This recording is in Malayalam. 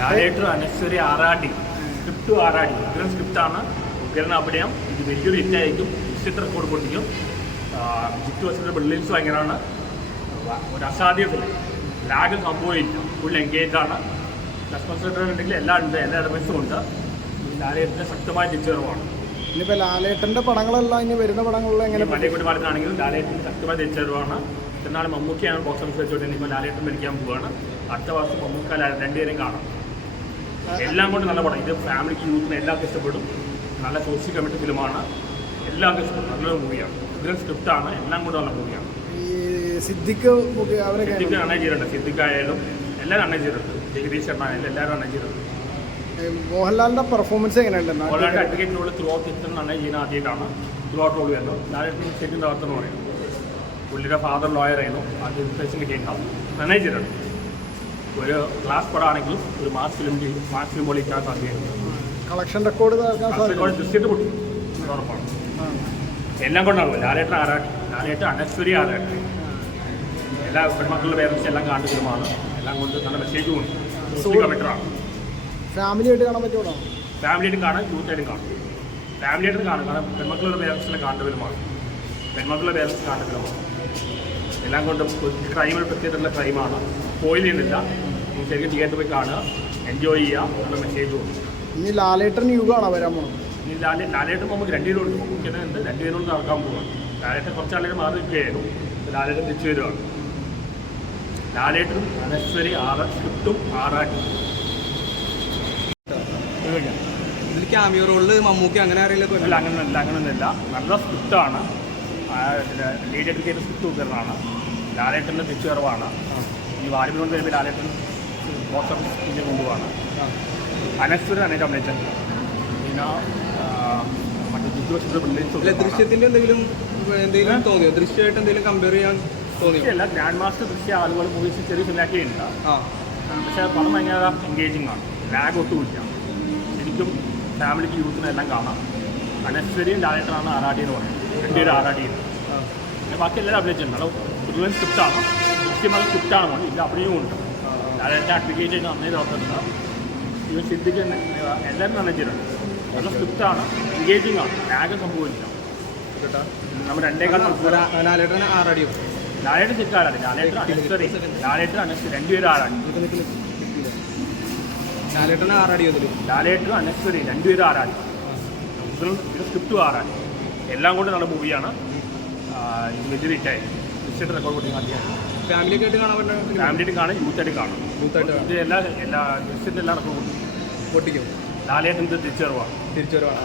ലാലേട്ടർ അനശ്വരി ആറാടി സ്ക്രിപ്റ്റ് ആറാടി ഉഗ്രൻ സ്ക്രിപ്റ്റാണ്. ഉഗ്രൻ അഭിനയം. ഇത് വലിയൊരു ഹിറ്റായിരിക്കും. ഹിറ്റ് റെക്കോർഡ് പൊട്ടിക്കും. ജിത്തു വസിന്റെ ബിൽഡിങ്സ് ഭയങ്കരമാണ്. ഒരു അസാധ്യ ഫിലിം. ലാഗ് സംഭവമില്ല. ഫുൾ എൻഗേജാണ്. റെസ്പോൺസിബിലിറ്റി ഉണ്ടെങ്കിൽ എല്ലാം ഉണ്ട്. എല്ലാ എലമെൻസും ഉണ്ട്. ലാലേട്ടൻ്റെ ശക്തമായ തിരിച്ചുവരവാണ്. ഇനിയിപ്പോൾ ലാലേട്ടൻ്റെ പടങ്ങളെല്ലാം ഇനി വരുന്ന പടങ്ങളിൽ എങ്ങനെ മലയക്കുടി പാടത്താണെങ്കിലും ലാലേട്ടൻ്റെ ശക്തമായ തിരിച്ചുവരവാണ്. എന്നാണ് മമ്മൂക്കയാണ് ബോക്സ് ഓഫീസ് വെച്ചുകൊണ്ട് ഇപ്പോൾ ലാലേട്ടൻ ഭരിക്കാൻ പോവുകയാണ്. അടുത്ത വർഷം മമ്മൂക്ക രണ്ടുപേരെയും കാണാം. എല്ലാം കൊണ്ട് നല്ല പടം. ഇത് ഫാമിലിക്ക് യൂത്തിന് എല്ലാവർക്കും ഇഷ്ടപ്പെടും. നല്ല സോഷ്യൽ കമ്മിറ്റി ഫിലിമാണ്. എല്ലാവർക്കും ഇഷ്ടപ്പെടും. നല്ലൊരു മൂവിയാണ്. ഇതിലും സ്ക്രിപ്റ്റാണ്. എല്ലാം കൊണ്ട് നല്ല മൂവിയാണ്. ഈ സിദ്ദിഖ് അവരൊക്കെ സിദ്ദിഖ് അണ്ണൻ ചെയ്തിട്ടുണ്ട്. സിദ്ദിഖായാലും എല്ലാവരും അണ്ണൻ ചെയ്തിട്ടുണ്ട്. ജഗദീഷ് ചേട്ടനായാലും എല്ലാവരും അണ്ണൻ ചെയ്തിട്ടുണ്ട്. മോഹൻലാലിൻ്റെ പെർഫോമൻസ് എങ്ങനെയുണ്ട്? മോഹൻലാലിൻ്റെ അഡ്വക്കേറ്റ് റോള് ത്രൂ ഔട്ട് ഇത്തരം അണ്ണൻ ചെയ്യുന്ന ആദ്യമായിട്ടാണ്. ത്രൂ ഔട്ട് റോൾ വരുന്നത്. ലാലേട്ടൻ ശരിക്കും തകർത്തെന്ന് പറയുന്നത്. പുള്ളിയുടെ ഫാദർ ലോയറായിരുന്നു. ആദ്യം ഇൻഫ്ലേഷൻ കിട്ടിയിട്ടുണ്ടാവും. നന്നായി ചെയ്തിട്ടുണ്ട്. ഒരു ക്ലാസ് പടമാണെങ്കിലും ഒരു മാസ് ഫിലിം പോലെ ഇരിക്കാൻ സാധ്യതയുണ്ട്. കളക്ഷൻ റെക്കോർഡ് ദൃശ്യത്തെ പൊട്ടി ഉറപ്പാണ്. എല്ലാം കൊണ്ടാകും. ലാലേട്ടൻ ആറാട്ടി. ലാലേട്ടൻ അനശ്വരി ആറാട്ടി. എല്ലാ പെൺമക്കളുടെ പേരൻസ് എല്ലാം കാണുന്ന ഫിലിമാണ്. എല്ലാം കൊണ്ട് നല്ല മെസ്സേജും ഉണ്ട്. സോഷ്യൽ കമ്മിറ്ററാണ്. ഫാമിലിയായിട്ട് കാണാൻ പറ്റുമോ? ഫാമിലിയായിട്ടും കാണാം, യൂത്തായിട്ടും കാണും. ഫാമിലിയായിട്ടും കാണും. കാരണം പെൺമക്കളുടെ പേരൻസിനെ കാണുന്ന ഫിലിമാണ്. പെൺമക്കളുടെ പേരൻസ് കാണുന്ന ഫിലിമാണ്. എല്ലാം കൊണ്ടും ക്രൈമിൽ പ്രത്യേകതയുള്ള ക്രൈമാണ്. സ്പോയിൽ ചെയ്യുന്നില്ല. ശരിക്കും തിയേറ്ററിൽ പോയി കാണുക, എൻജോയ് ചെയ്യുക. നല്ല മെസ്സേജും ഉണ്ട്. ഇനി ലാലേട്ടൻ യുഗമാണോ വരാൻ പോകുന്നത്? ഇനി ലാലേട്ടൻ നമുക്ക് രണ്ടുപേരുണ്ട്. മമ്മൂക്കനുണ്ട്. രണ്ടുപേരോട് നടക്കാൻ പോവുകയാണ്. ലാലേട്ടൻ കുറച്ചാളുകൾ മാറി നിൽക്കുകയായിരുന്നു. ലാലേട്ടൻ തിരിച്ചു വരുവാണ്. ലാലേട്ടനും അനശ്വരി സ്ക്രിപ്റ്റും ആറാട്ടി. ഇതിൽ ക്യാമിയോ റോളിൽ മമ്മൂക്കി അങ്ങനെ അറിയില്ല. അങ്ങനെയൊന്നുമില്ല. നല്ല സ്ക്രിപ്റ്റാണ്. ലീഡ് എഡ്യൂക്കേറ്റഡ് സ്ക്രിപ്റ്റ് ഉയർന്നാണ്. ലാലേട്ടൻ്റെ തിരിച്ചുവരവാണ്. ഈ വാലിബിൽ കൊണ്ട് വരുമ്പോൾ ലാലേട്ടൻ ബോക്സ് ഓഫീസ് കൊണ്ടുപോവാണ്. അനശ്വരൻ അതിൻ്റെ അഭിനയിച്ചിട്ടുണ്ട്. പിന്നെ മറ്റേ ജിത്തു ദൃശ്യത്തിൻ്റെ എന്തെങ്കിലും തോന്നിയോ? ദൃശ്യമായിട്ട് എന്തെങ്കിലും കമ്പയർ ചെയ്യാൻ തോന്നിയോ? അല്ല, ഗ്രാൻഡ് മാസ്റ്റർ ദൃശ്യം ആളുകൾ മൂവീസ് ചെറിയ സിമിലാക്കിയിട്ടുണ്ട്. പക്ഷേ പണം ഭയങ്കര എൻഗേജിങ് ആണ്. ലാഗ് ഒട്ടുമില്ല. ശരിക്കും ഫാമിലിക്ക് യൂത്തിനും എല്ലാം കാണാം. അനശ്വരിയും ലാലേട്ടനാണ് ആറാടി എന്ന് പറയുന്നത്. രണ്ടുപേരും ആറാടി ചെയ്യുന്നത്. പിന്നെ ബാക്കി എല്ലാവരും അഭിനയിച്ചിട്ടുണ്ട്. മുഴുവൻ സ്ക്രിപ്റ്റാണ്. മുഖ്യമായ സ്ക്രിപ്റ്റാണ്. ഇത് അഭിനയവും ഉണ്ട്. ലാലേട്ടൻ അഡ്വക്കേറ്റ് ആയിട്ട് നന്നായി നടത്തുന്നുണ്ട്. ഇവൻ സിദ്ദിഖ് എല്ലാവരും നന്നായി ചെയ്തിട്ടുണ്ട്. നല്ല സ്ക്രിപ്റ്റാണ്. എൻഗേജിങ് ആണ്. ലാഗ് സംഭവിച്ചില്ല. നമ്മൾ 2.25 മണിക്കൂർ. ലാലേട്ടൻ ആറാടിയോ? ലാലേട്ടൻ ശരിക്കാരാണ്. ലാലേട്ടൻ അനശ്വരി രണ്ടുപേരും ആറാടി. ലാലേട്ടൻ ആറാടിയോ? ലാലേട്ടൻ അനശ്വരി രണ്ടുപേരും ആറാടി. ഇത് സ്ക്രിപ്റ്റും ആറാടി. എല്ലാം കൊണ്ട് നല്ല മൂവിയാണ്. ഇത് വലിയൊരു ഹിറ്റായി. ദൃശ്യത്തെ റെക്കോർഡ് പൊട്ടി ആദ്യമാണ്. ഫാമിലിയൊക്കെ ആയിട്ട് കാണാൻ പറ്റുന്ന ഫാമിലിയായിട്ട് കാണും, യൂത്തായിട്ട് കാണും. ഇത് എല്ലാ ദൃശ്യത്തെ എല്ലാം റെക്കോർഡ് പൊട്ടിക്കും. പൊട്ടിക്കും. ലാലേട്ടൻ്റെ തിരിച്ചുവരവാണ്. തിരിച്ചു വരുവാണ്.